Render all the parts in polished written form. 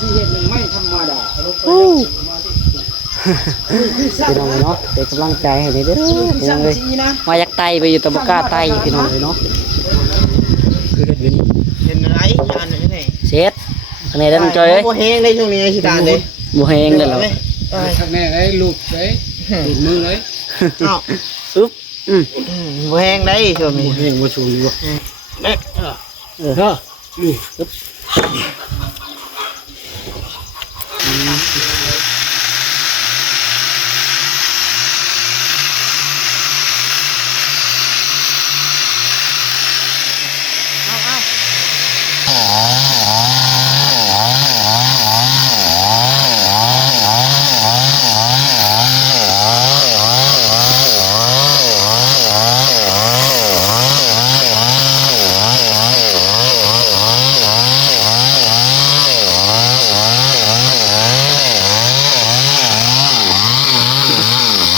ที่เห็นหนึ่งไม่ธรรมดาพี่น้องเนาะเป็นกำลังใจให้เด้อพี่น้องเลยมาอยากไต่ไปอยู่ตะบกล้าไต่พี่น้องเลยเนาะเห็นอะไรอันนี้ไงเช็ดอันนี้ได้น้องจอยเอ้ย โมเฮงได้ช่วงนี้ชิตาเลย บ่แห้งเลยเหรอ ข้างในได้ลูกได้ลูกมือเลย อ้าว อึ๊บโมเฮงได้ช่วงนี้ เองมาชูอยู่เนี่ยนี่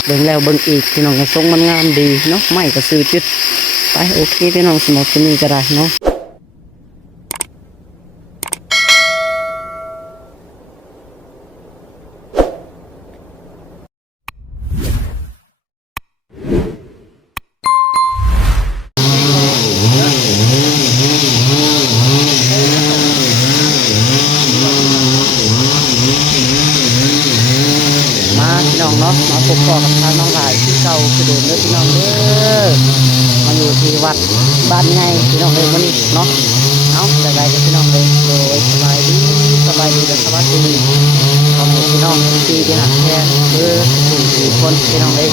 เบิ่งแล้วเบิ่งอีกพี่น้องก็ทรงมันงามดีเนาะไม่ก็ซื้อจุดไปโอเคพี่น้องสำหรับที่นี่ก็ได้เนาะมาพี่น้องเนาะมาพบกับทางน้องหลายที่เก่าคือเดิมเด้อพี่น้องเด้อมาอยู่ที่วัดบ้านไงพี่น้องเลยวันนี้เนาะเอาสบายดีพี่น้องเลยโดยสบายดีและสวัสดีขอบคุณพี่น้องที่หักแค่ทุกคนพี่น้องเลย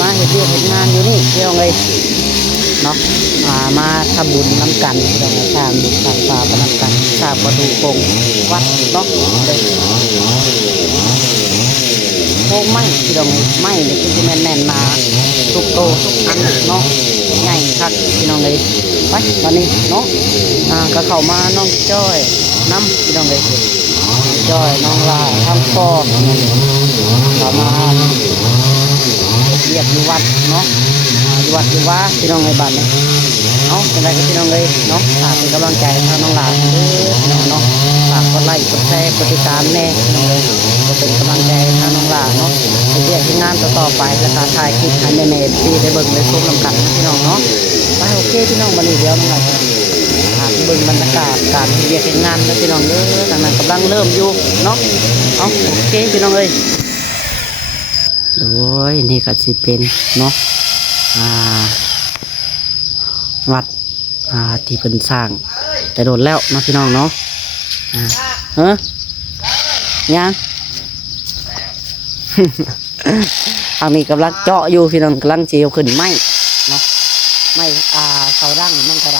มาเห็นเรื่องเห็นงานอยู่นี่พี่น้องเลยเนาะมาทำบุญน้ำกันพี่น้องสร้างบุญสร้างป่าประน้ำกันสร้างประตูโป่งวัดเนาะโค้งไม้ที่เราไม้เนี่ยคือแน่นๆมาทุกโตทุกอันเนาะใหญ่คักพี่น้องเลยไปวันนี้เนาะก็เข้ามาน้องจ้อยน้ำพี่น้องเลยจ้อยน้องลาทั้งพ่อเข้ามาเรียกอยู่วัดเนาะอยู่วัดอยู่ว่าพี่น้องในบ้านเนี่ยเนาะเป็นไรกับพี่น้องเลยเนาะฝากเป็นกำลังใจทางน้องลาพี่น้องเนาะฝากกดไลค์กดแชร์กดติดตามแน่พี่น้องเลยก็เป็นกำลังใจทางน้องลาเนาะไปเรียกที่งานต่อไปแล้วก็ถ่ายคลิปให้แม่ๆที่ได้เบิ่งได้ชมลำกันพี่น้องเนาะไปโอเคพี่น้องวันนี้เดี๋ยวน้องลาเบิ่งบรรยากาศการเรียกงานแล้วพี่น้องเด้อทางนั้นกำลังเริ่มอยู่เนาะเอาโอเคพี่น้องเลยโดยนี่ก็สิเป็นเนาะวัดที่เป็นสร้างแต่โดนแล้วนะพี่น้องเนาะยัง อันนี้กำลังเจาะอยู่พี่น้องกำลังเจียวขึ้นไม้เนาะไม้เสาดั้งมันกระไร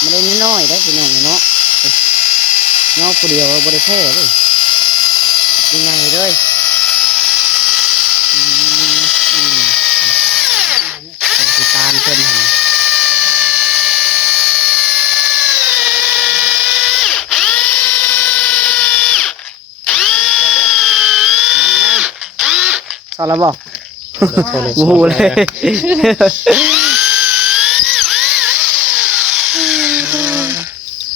ไม่ได้น้อยได้พี่น้องเนาะเนาะผู้เดียวบริเทเลยยังไงเลยติดตามเพิ่นสอนแล้วบอกโอ้โหเลย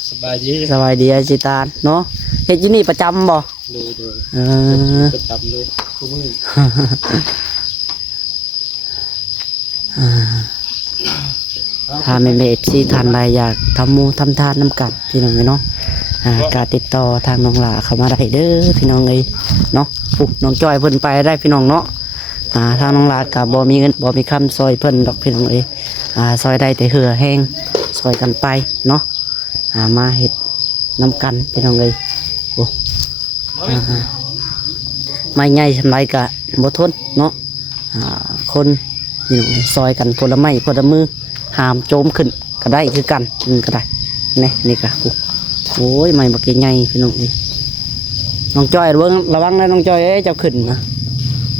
สบายดีอาจิตานเนาะเฮ็ดอยู่นี่ประจำบ่ดูประจำเลยคู่มือถ้าแม่FCทานใดอยากทำมูทำทานน้ำกัดพี่น้องเนาะการติดต่อทางน้องหลาเข้ามาได้เด้อพี่น้องเลยเนาะปุ๊บน้องจอยเพิ่นไปได้พี่น้องเนาะทางน้องหลากับบ่มีเงินบ่มีคำซอยเพิ่นดอกพี่น้องเลยซอยได้แต่เหือแห้งซอยกันไปเนาะมาเห็ดน้ำกันพี่น้องเลยโอ้ไม่ง่ายทำไรกะบ่ทนเนาะคนพี่น้องซอยกันคนละไม้คนละมือหามโจมขึ้นก็ได้คือกันก็ได้นี่ก็โอ้ยไม่บักใหญ่พี่น้องนี่น้องจอยระวังนะน้องจอยเอ้ยเจ้าขึ้นนะ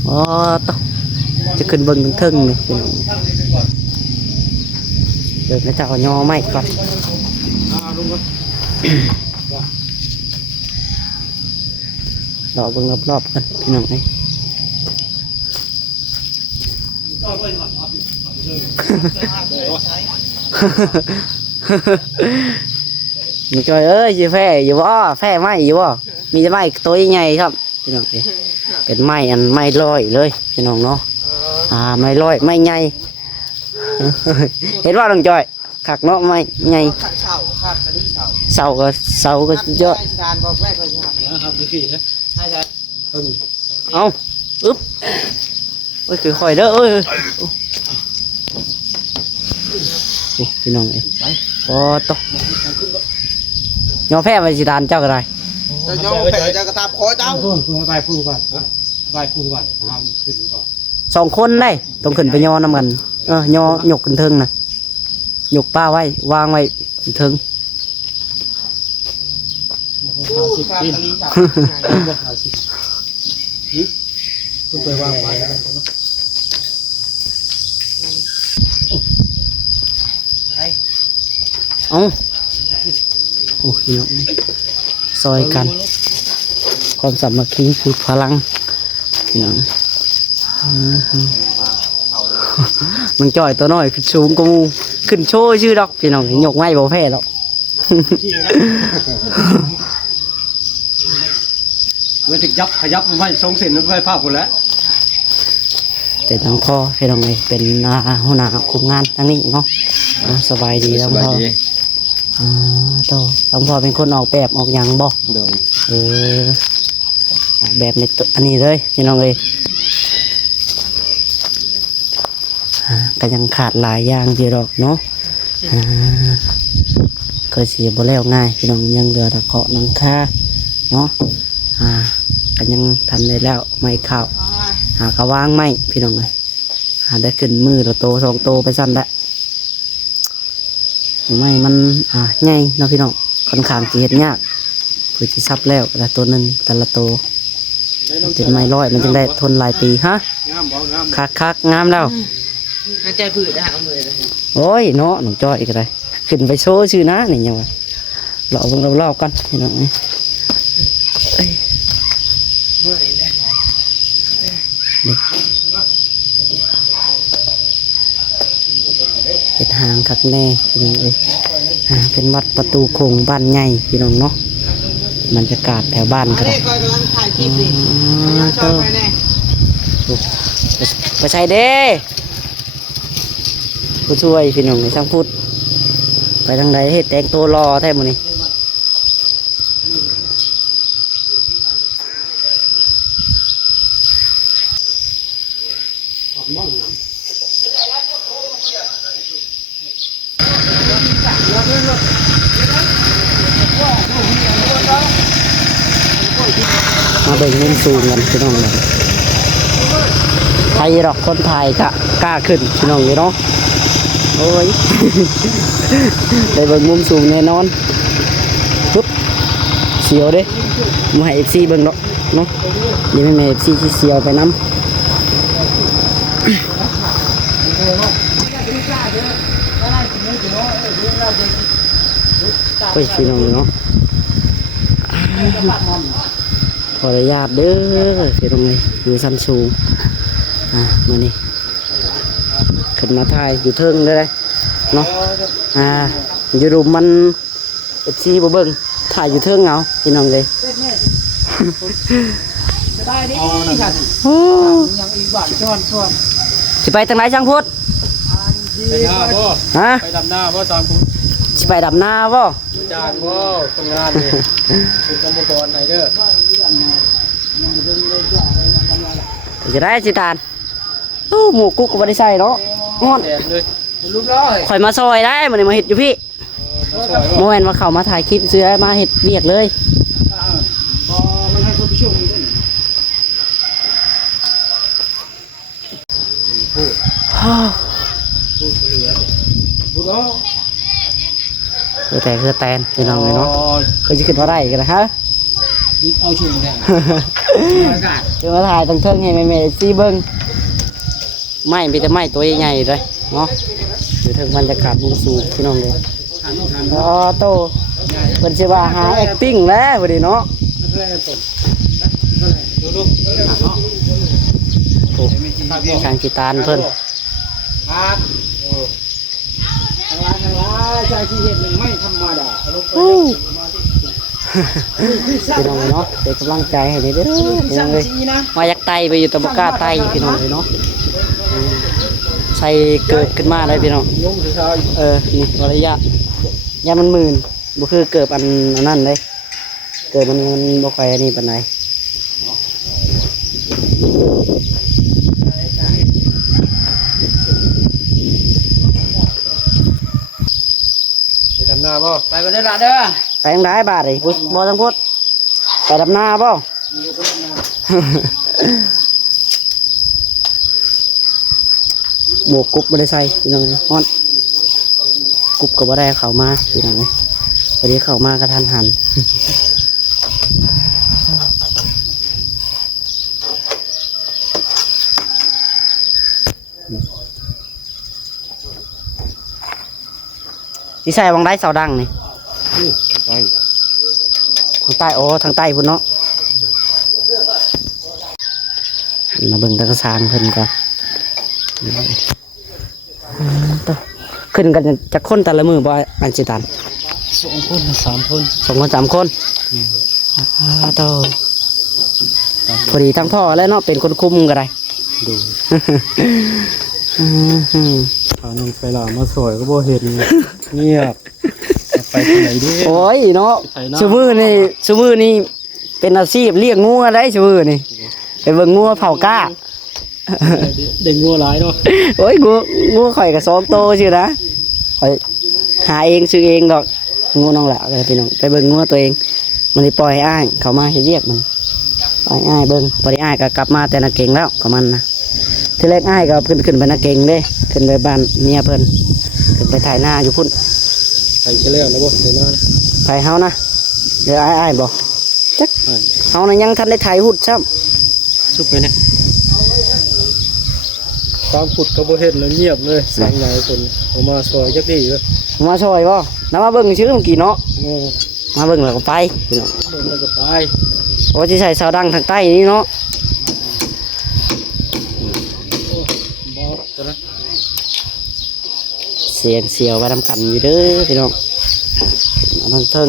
อ๋อต้องจะขึ้นเบิ้งทึ่งนี่พี่น้องเดี๋ยวจะเอาย่อไม้ก่อนรอเบิ้งรอบๆกันพี่น้องนี่น้องจอยเอ้ยจีแฝอยู่บ่แฝไหมอยู่บ่ มีแต่ไม้ตัวใหญ่ครับพี่น้องเอ้ยเป็นไม้ไม้ลอยเลยพี่น้องเนาะไม้ลอยไม้ใหญ่ เห็นว่าน้องจอยขักเนาะไม้ใหญ่ เสาขาดกระดิ่งเสา เสาก็สุดยอด ชิตานบอกแรกเลยครับ นะครับดูสินะ ให้ใช่ เอาอึ๊บโอ้ยค่อยๆเด้อเอ้ยโอ้พี่น้องเอ้ยพอตกยอแพ้ไปสิดานเจ้าก็ได้ จะย่องแผ่จะกระตับคอเจ้า พูดไปพูดก่อนไปพูดก่อนทำขึ้นก่อน สองคนได้ต้องขึ้นไปยอนำกันยอหยกขึ้นเทิงนะหยกป้าไว้วางไว้ขึ้นเทิง ขาดกระดิ่งเสา คุณไปวางไปแล้ว เอาโอ้พี่น้องซอยกันความสามัคคีคือพลังพี่น้องมันจ่อยตัวน้อยขึ้นสูงกว่าหมูขึ้นโชว์ชื่อดอกพี่น้องหยกไม้บ่แพ้หรอก เมื่อถึงยับขยับมันไม่ทรงเส้นมันไม่ภาพคนแล้ว แต่ทั้งพ่อพี่น้องเลยเป็นหัวหน้าคุมงานทั้งนี้เนาะสบายดีทั้งพ่อต่อทั้งพ่อเป็นคนออกแบบออกอย่างบ่ โดย ออกแบบในตัวอันนี้เลยพี่น้องเลยก็ยังขาดหลายอย่างอยู่ดอกเนาะก็เสียบ่แล้วง่ายพี่น้องยังเหลือตะเคาะนังค่าเนาะก็ยังทันได้แล้วไม่ข่าวกระว่างไม่พี่น้องเลยได้ขึ้นมือละโตสองโตไปสั้นแล้วไม่มันใหญ่เนาะพี่น้องค่อนข้างเกียดยากเพื่อที่ซับแล้วแต่ละตัวหนึ่งแต่ละโตเป็นไม้ร้อยมันจึงได้ทนหลายปีฮะ งามบ่งาม คักงามแล้ว หายใจผืดนะเอามือเลย โอ้ยเนาะหนูจ้อยอีกอะไรขึ้นไปโชว์ชื่อนะนี่ยังไงเราเพิ่งเราเล่ากันพี่น้องนี่ เมื่อยเลย เห็ดหางคักแน่พี่น้องเอ้ยเป็นวัดประตูโคงบ้านใหญ่พี่น้องเนาะบรรยากาศแถวบ้านก็ นี่ ได้ คอยกำลังถ่ายคลิปดิยังชอบไปแน่ ไปใช้เด้ผู้ช่วยพี่น้องในช่างพูดไปทางใดเห็ดแต่งตัวรอแท้หมดนี่มาเบ่งมุมสูงกันพี่น้องเลยไทยหรอกคนไทยกล้าขึ้นพี่น้องเลยเนาะโอ้ย ได้เบิ่งมุมสูงแน่นอนปุ๊บเสียวเด้มาให้ FC เบิ่งเนาะเนาะเดี๋ยวไม่แม่ FC ที่เสียวไปน้ำเฮ้ยพี่น้องเนาะขออนุญาตเด้อพี่น้องเลยอยู่ชั้นสูงมานี่ขึ้นมาถ่ายอยู่เทิงเลยเนาะอยู่รูมมันเอฟซีบ่เบิ่งถ่ายอยู่เทิงเงาพี่น้องเลย ได้ดิค่ะ โอ้ ยังอีกบาทช้อน สิไปทางไหนช่างพุทธ ไปหน้าบ่ ฮะ ไปดำหน้าบ่ตามคุณ สิไปดำนาบ่ จานบ่ทำงานนี่เป็นกรรมกรไหนเด้อ จะได้สิตาลโอ้หมูกุ๊กก็บ่ได้ใส่เนาะงอน แดดเลย รูปร้อย ข่อยมาซอยได้มื้อนี้มาเฮ็ดอยู่พี่ มาช่วย โมแม่นว่าเข้ามาถ่ายคลิปซื้อมาเฮ็ดเวียกเลย พอมันให้คนไปช่วยมันด้วยพูดอ๋อ แต่คือแตนพี่น้องเลยเนาะเคยสิขึ้นมาได้กันนะฮะ เอาชุ่มแดงอากาศ คือมาถ่ายตั้งเทิงให้แม่ๆซีเบิ่งไม้มีแต่ไม้ตัวใหญ่ๆเลยเนาะอยู่เทิงบรรยากาศมุมสูงพี่น้องเลยอ๋อโตเพิ่นสิว่าหา acting แล้วบัดนี้เนาะโอ้ทางกีตาร์เพิ่น ครับทางร้านใจที่เห็นหนึ่งไม่ธรรมดา อู้ พี่น้องเนาะเป็นกำลังใจให้เด้อพี่น้องเลยมายักไตไปอยู่ตะบกล้าไตพี่น้องเลยเนาะใส่เกิดขึ้นมาเลยพี่น้องนี่ระยะยามันหมื่นบ่คือเกิดอันนั้นเลยเกิดมันบ่ค่อยอันนี้ปานใด ไปทำหน้าบ่ ไปกันได้ละเด้อ ไปทางใดบาดเลยบ่ต้องพูดไปดำนาบ่ หมวกกุ๊บบ่ได้ใส่พี่น้องเลยฮ้อนกุ๊บก็บ่ได้เข้ามาพี่น้องเลยพอดีเข้ามากระทันหัน ที่ใส่วังได้เสาดังนี่ ไป ทางใต้โอ้ทางใต้พุ่นเนาะมาเบิ่งตะกสางขึ้นก่อนขึ้นกันจะคนแต่ละมือบ่อันจิตัน 2 คน3 คน 2 คน 3 คนโตพอดีทั้งพ่อและเนาะเป็นคนคุมก็ได้ ดูพาน้องไปหลามาสวยก็บ่เห็นเงียบไปที่ไหนดิ โอ้ยเนาะชูมือนี่เป็นอาชีพเลี้ยงงูได้ชูมือนี่ไปเบิ่งงูเผากล้า เด็กงัวหลายเนาะ โอ้ยงูข่อยกับ2 โตชื่อนะข่อยหาเองซื้อเองดอกงูน้องละอะไรพี่น้องไปเบิ่งงูตัวเองมันได้ปล่อยให้อ้ายเขามาเรียกมันปล่อยอ้ายเบิ่งพอได้อ้ายก็กลับมาแต่นาเก่งแล้วกับมันนะทีแรกอ้ายก็ขึ้นไปนาเก่งเด้ขึ้นไปบ้านเมียเพิ่นขึ้นไปถ่ายหน้าอยู่พุ่น ไปกันแล้วบ่เห็นว่า ถ่ายเฮานะเดี๋ยวอ้ายบอกจักเฮานะยังทันได้ถ่ายหุดซ้ำ ชุบไปนะตามขุดก็บ่เห็นแล้วเงียบเลยสางหลายคนเอามาซอยจักดีเด้อ มาช่วยบ่น้ำมาเบิ่งชื่อเมื่อกี้เนาะ โอ้ มาเบิ่งแล้วก็ไปพี่น้อง เบิ่งแล้วก็ไป โอ้ที่ใส่เสาดังทางใต้นี่เนาะ บ่ตัวนะ เสียงเสียวไปทำกันอยู่เด้อพี่น้องอันนั้นเทิง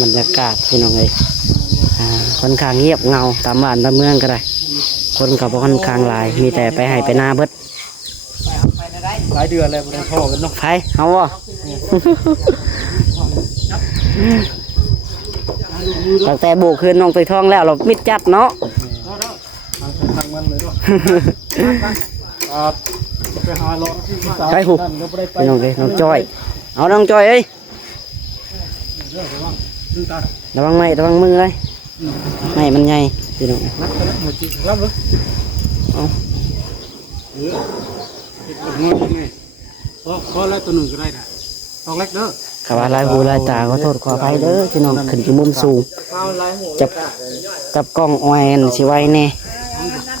บรรยากาศพี่น้องเลยค่อนข้างเงียบเงาตามบ้านตามเมืองก็ได้คนกับค่อนข้างหลายมีแต่ไปให้ไปหน้าเบิด หลายเดือนแล้วบ่ได้พ่อกันเนาะ ไผเอาวะ ตั้งแต่โบกคืนน้องตัวทองแล้วเรามิดจัดเนาะ ทางมันเลยเนาะครับไปหารอที่สาว ไปหู นั่นก็บ่ได้ไป พี่น้องเลยน้องจอยเอาน้องจอยเอ้ยระวังไม้ระวังมือเลยไม้มันใหญ่พี่น้อง นักกันหมดจริงรับเลย เอา งอยังไงพอแล้วตัวหนึ่งก็ได้นะต้องเล็กเด้อ ขาวาลายหูลายตาขอโทษขออภัยเด้อพี่น้องขึ้นที่มุมสูงจับกล้องออยนสิไว้แน่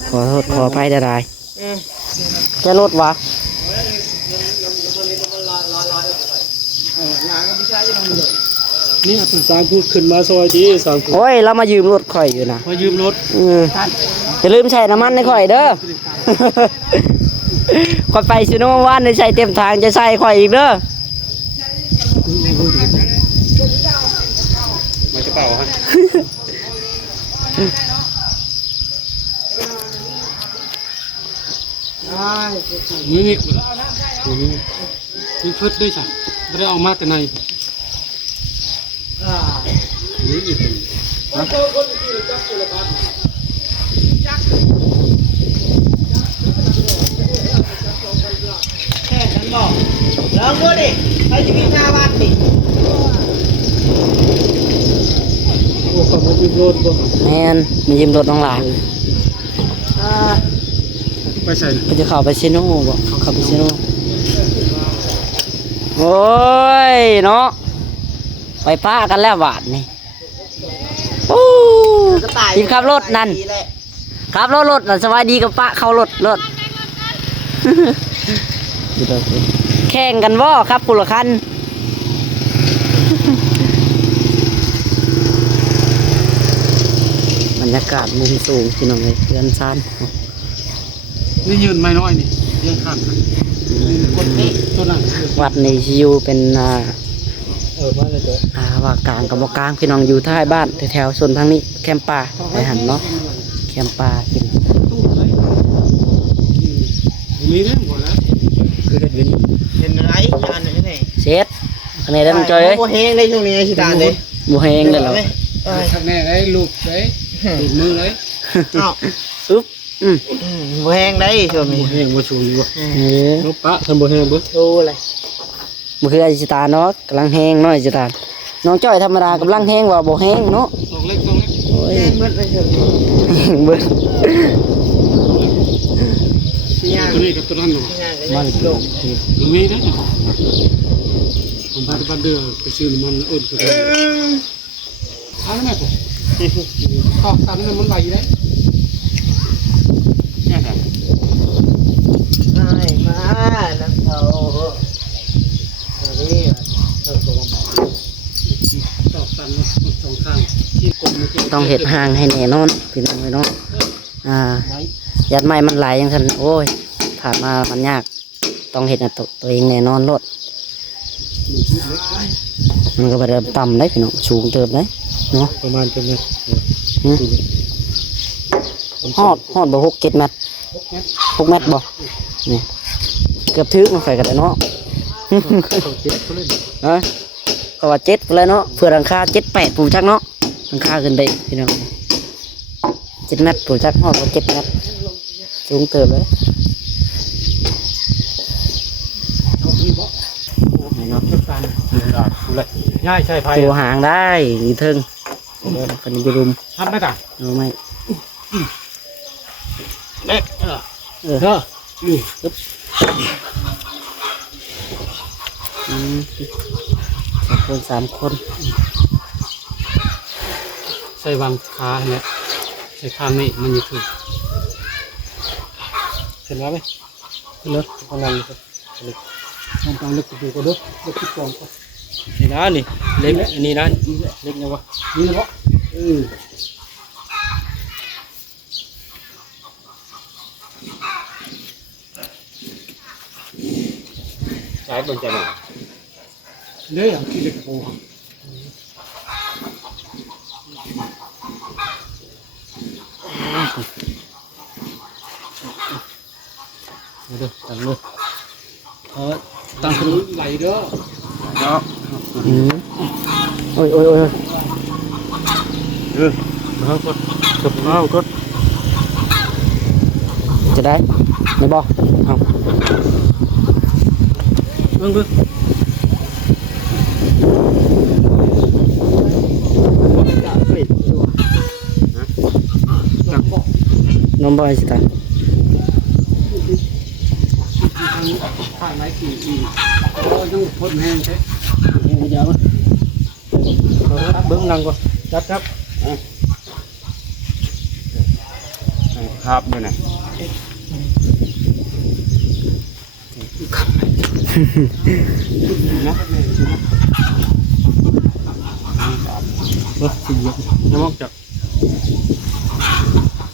ขอโทษขออภัยได้ๆจะลดวะ นี่ถึงสามพูดขึ้นมาซอยดีสามพูด โอ้ยเรามายืมรถข่อยอยู่นะ มายืมรถ จะลืมใส่น้ำมันในข่อยเด้อ ข่อยไปซิโนว่านในใส่เต็มทางจะใส่ข่อยอีกเด้อ มาจะเป่าฮะนี่นี่เพิ่นได้จ้ะไม่ได้เอามาแต่ในนี่อีกแค่ฉันบอกลองดูดิใครจะมีหน้าบ้านดิ โอ้เขามายืมรถบ่ แมนมายืมรถน้องหลาน ไปใส่ ก็จะเข้าไปซิโนบ่เข้าไปซิโนโอ้ยเนาะไปป้ากันแล้วบาทนี่โอ้ทีมขับรถนั่นขับรถนั่นสบายดีกับป้าเข้ารถแข่งกันว่ครับกุละคันบรรยากาศมุมสูงพี่น้องเลยเรือนซาน นี่ยืนไม่น้อยนี่ยังขันคนนี้ตัวนั้น วัดในชิวเป็น มาเลยเด้อ ว่ากลางกับบ่กลางพี่น้องอยู่ท้ายบ้านแถวๆโซนทางนี้แคมป์ป่าไปหันเนาะแคมป์ป่ากิน มีเด้หมดแล้วคือเห็นอะไรอันนี้นี่ เสร็จอันนี้ได้มันจอยเอ้ย บ่แห้งได้ช่วงนี้สิตาเด้ บ่แห้งได้แล้ว ข้างแน่ได้ลูกได้ลูกมือเลย อ้าว อึ๊บบ่แห้งได้ช่วงนี้บ่แห้งบ่ช่วงนี้บ่ลูกปะทำบ่แห้งบ่ โอ้เลยบ่คือไอ้สิตาเนาะกำลังแห้งน้อยสิตาน้องจ้อยธรรมดากำลังแห้งว่าบ่แห้งเนาะ ตรงเล็กตรงเล็ก โอ้ย แห้งเบิดเลยช่วงนี้ แห้งเบิด ตัวนี้กับตัวนั้นมันตรงนี้นะผมพาไปบ้านเดือไปซื้อมันอุ่นตัวนี้เอาแล้วแม่ผมข้าวตามนี้มันไหลได้เนี่ยครับ ได้มาน้ำเขานี่ ตอกตันมันสองข้างที่กลมมัน ต้องเฮ็ดห่างให้แน่นอนพี่น้องเอ้ยเนาะยัดไม้มันไหลจังซั่นโอ้ยผ่านมามันยากต้องเฮ็ดให้ตัวเองแน่นอนโลดมันก็บ่ได้ต่ำได้พี่น้องสูงเติบได้เนาะ ประมาณเป็นไง ฮอดบ่6-7 เมตร6 เมตรบ่นี่เกือบถึงมันข่อยก็ได้เนาะ ฮะก็ว่า7พุ่นแหล้วเนาะเพื่อหลังคา7-8ผู้จักเนาะหลังคาขึ้นได้พี่น้อง7 เมตรผู้จักฮอดบ่7 เมตรสูงเติบเลยเนาะ ง่ายใช่ไพ่ ตัวหางได้อยู่เทิงคนนี้ไปรุม ทำไหมตา เอาไหม เล็กเออ เออ นี่ 2 คน 3 คน ใส่วางขาเนี่ยใส่ข้างนี้มันจะถูกเห็นแล้วไหมเห็นแล้วกำลังมันต้องเล็กดูก็ดูเล็กที่กองก็นี่นะนี่เล็กอันนี้นะเล็กนะวะนี่นะวะใช้บนใจหน่อยเลยอย่างที่เล็กโอ้เด้อตั้งเลยตั้งขึ้นไหลเด้อเนาะ โอ้ยเอากดกับเอากด จะได้ไม่บอกเอา เบิ่งนมบอยสิตา ข้างไหนกี่โอ้ยังพ่นแห้งใช่เดี๋ยวเบิ่งนั่งก่อนจับครับด้วยนะนะสิยกยังมองจับ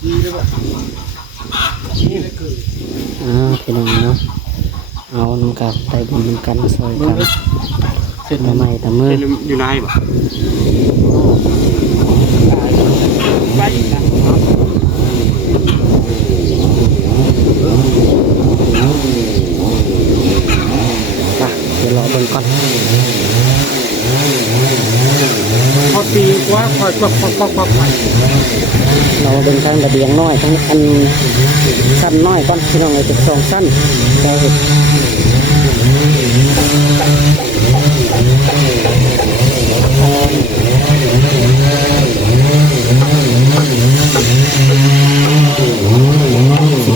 นี่เลยป่ะนี่เลยคือ พี่น้องเนาะเอาน้ำกับไตบุญน้ำกันซอยกันเสร็จใหม่แต่มือ อยู่ในป่ะไปนะ เดี๋ยวรอเบิ่งก่อน พอปีกว่าคอยปักไป เราเบิ่งทางระเบียงน้อยทั้งอันสั้นน้อยก่อนพี่น้องเลยเป็น2 สั้นเราเห็น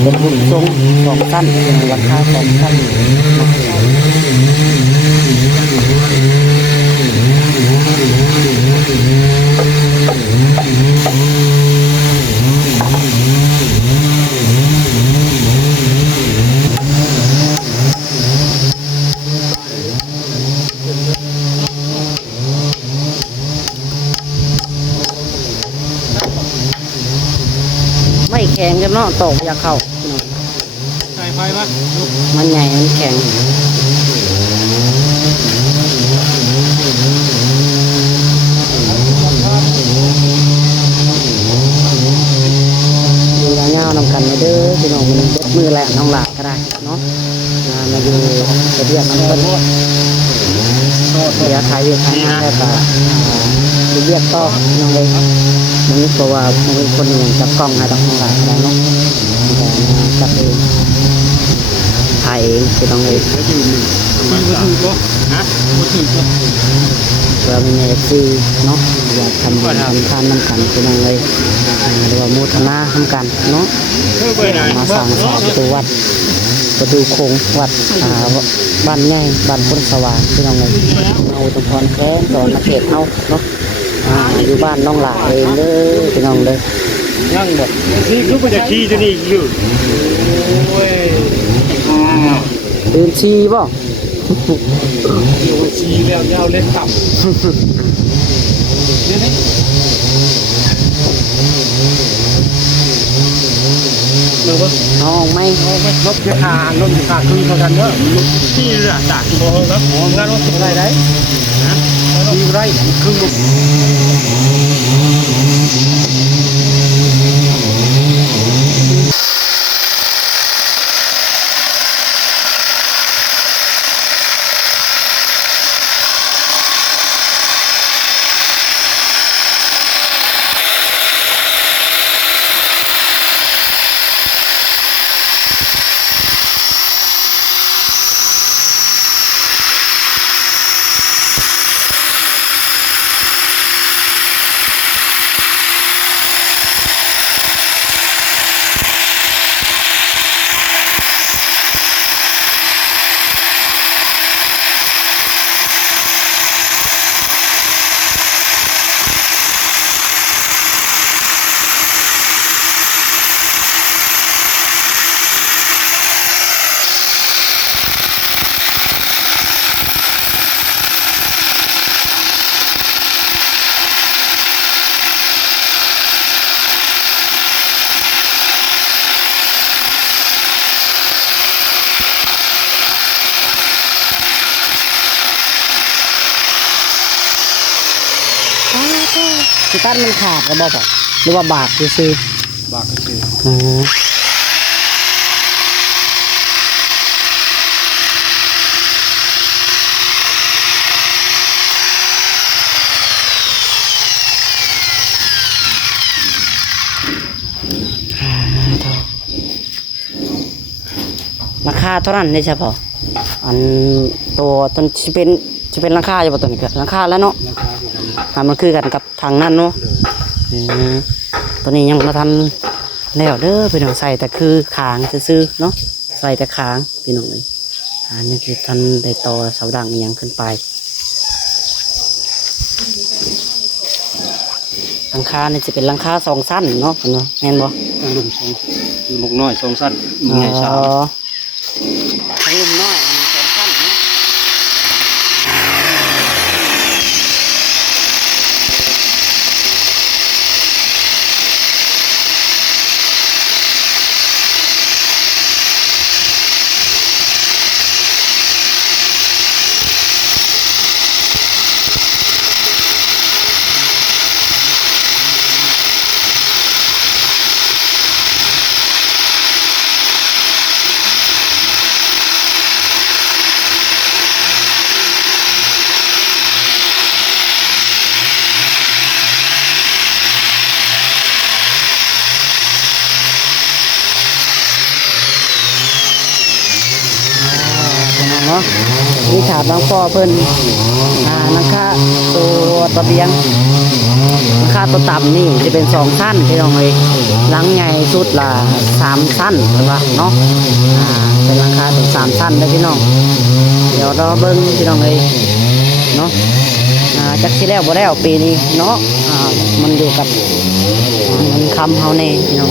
เป็นหุ่นทรง2 สั้นราคา2 สั้นไม่แข็งกันเนาะตอกอยาเข้า ใส่ไฟป่ะ มันใหญ่มันแข็ง กันเด้อพี่น้องมันเด็ดมือแหละน้องหลาก็ได้เนาะมาอยู่เรียกน้ำเพิ่นเดี๋ยวถ่ายเรียกทางนั้นแล้วก็เรียกต่อน้องเลยมันเพราะว่ามันคนหนึ่งจับกล้องให้ดอกน้องหลาก็ได้เนาะจับเองถ่ายเองพี่น้องเลยเราเป็นเอฟซีเนาะอยากทำบุญทำทานน้ำกันพี่น้องเลยหรือว่ามูทนาทำกันเนาะมาสร้างประตูวัดประตูโค้งวัดบ้านใหญ่บ้านพ้นสว่างพี่น้องเลยเอาอุตพรแค้นตอนนักเทศเอาเนาะอยู่บ้านน้องหลาเองเลยพี่น้องเลย ย่างแบบนี่คือมันจะขี้จะนี่อยู่โอ้ย ตื่นชีบ่ อยู่ขี้แล้วยาวเล่นต่ำเนี่ยนี่เมื่อว่า น้องไม่ รถจะขาลมจะขาครึ่งเท่ากันเนอะที่เรือจากโบครับหอมกันรถอะไรได้นะมีไรครึ่งลูกสตาร์ทมันขาดแล้วบอกหรือว่าบาดซื้อบ ากก็คือ ราคาเท่านั้นได้ใช่ป่ะอันตัวต้นจะเป็นราคาอยู่ป่ะตัวนี้เกิดราคาแล้วเนาะมันคือกันกับทางนั้นเนาะตัวนี้ยังมาทันแล้วเด้อพี่น้องใส่แต่คือขางซื้อเนาะใส่แต่ขางพี่น้องเลยอันนี้คือทันได้ต่อเสาดังยังขึ้นไปหลังคาเนี่ยจะเป็นหลังคาสองสั้นเนาะเนาะแม่นบ่ ต้องลุมสองลุมน้อยสองสั้นใหญ่สาม ทั้งลุมน้อยสองสั้นเนาะเนาะมีถาดบางปอเพิ่นนะคะตัวระเบียงราคาตัวต่ำนี่จะเป็นสองชั้นพี่น้องเลยหลังใหญ่สุดละ3 ชั้นหรือว่าเนาะเป็นราคาถึง3 ชั้นเลยพี่น้องเดี๋ยวเราเบิ้งพี่น้องเลยเนาะจักที่แล้วบ่แล้วปีนี้เนาะมันอยู่กับมันคำเฮาแน่พี่น้อง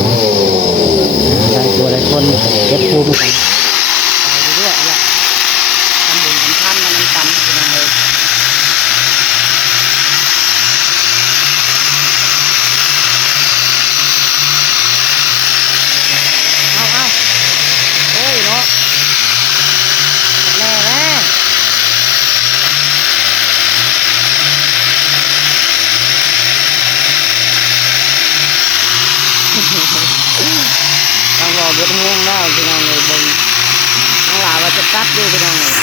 หลายตัวหลายคนเก็บภูมิกันเรื่อยๆแหละทำบุญทำทานมันกันพี่น้องเลยเอาโอ้ยเนาะแน่แน่ เป็นห่วงแล้วพี่น้องเลยเบิ่งน้องหลาว่าจะตัดด้วยพี่น้องเลย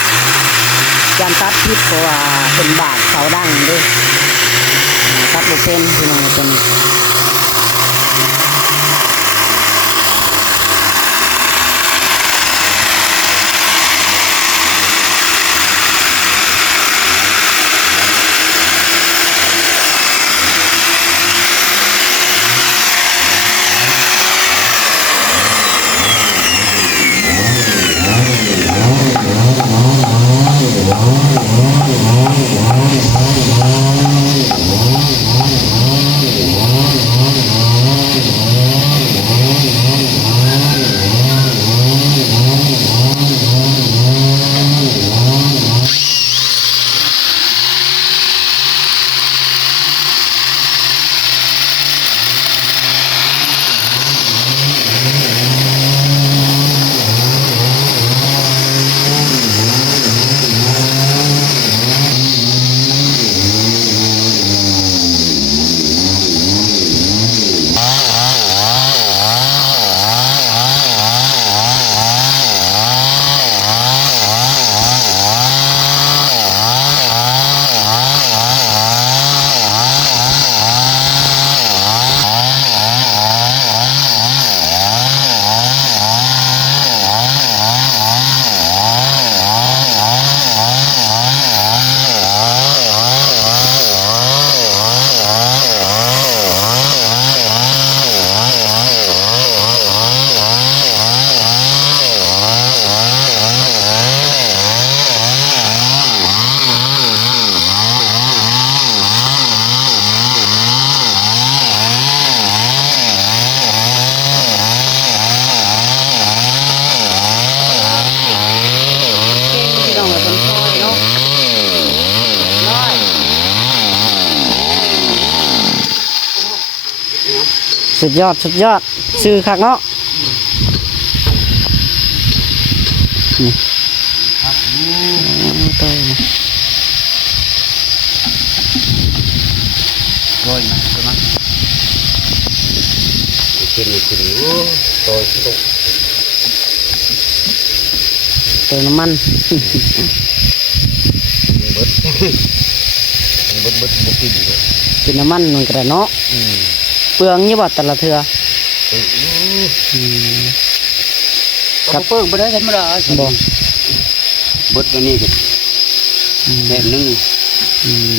การตัดพิษเพราะว่าเป็นบาดเสาดังด้วยตัดบุเป็นพี่น้องเลยตัวนี้สุดยอดชื่อคักเนาะนี่ตัวนี้โรยมาตัวนั้นขึ้นตัวเติมน้ำมันเบิดกินน้ำมันมันกระเนาะเปลืองยี่บอดแต่ละเทือกับเปลืองไปได้ธรรมดาบ่เบิดอันนี้กันแค่นึง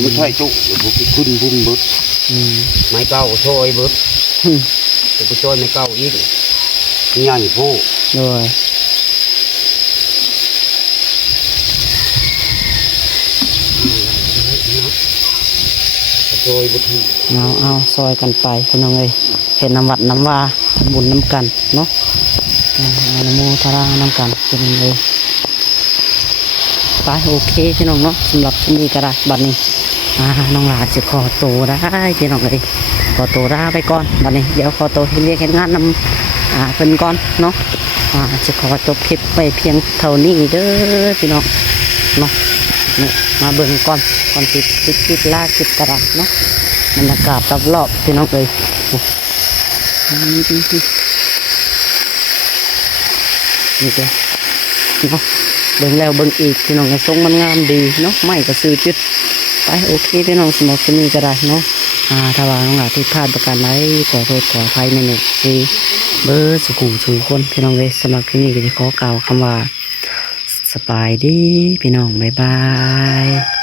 ไม่ใช่จุกบุกขึ้นบุญเบิดไม้เก้าช่วยเบิดไปช่วยไม้เก้าอีกใหญ่ผู้เลยเอาซอยกันไปพี่น้องเลยเห็นน้ำวัดน้ำว่าทำบุญน้ำกันเนาะน้ำมูทาราน้ำกันพี่น้องเลยไปโอเคพี่น้องเนาะสำหรับที่นี่ก็ได้บัดนี้น้องหลาจะขอตัวได้พี่น้องเลยขอตัวลาไปก่อนบัดนี้เดี๋ยวขอตัวให้เรียกให้งานนำเป็นก่อนเนาะจะขอจบคลิปไปเพียงเท่านี้เด้อพี่น้องเนาะมาเบิ่งก่อนติดลาคลิปกระดาษเนาะบรรยากาศรอบๆพี่น้องเลยนี่เจ้าเนาะเบิ่งแล้วเบิ่งอีกพี่น้องทรงมันงามดีเนาะไม่กระซื้อจุดไปโอเคพี่น้องสมองที่นี่ก็ได้เนาะถ้าว่าน้องหลาที่พลาดประการใดขอโทษขออภัยในเนี่ยที่เบอร์สู่คนพี่น้องเลยสำหรับที่นี่ก็จะขอกล่าวคำว่าสบายดีพี่น้องบ๊ายบาย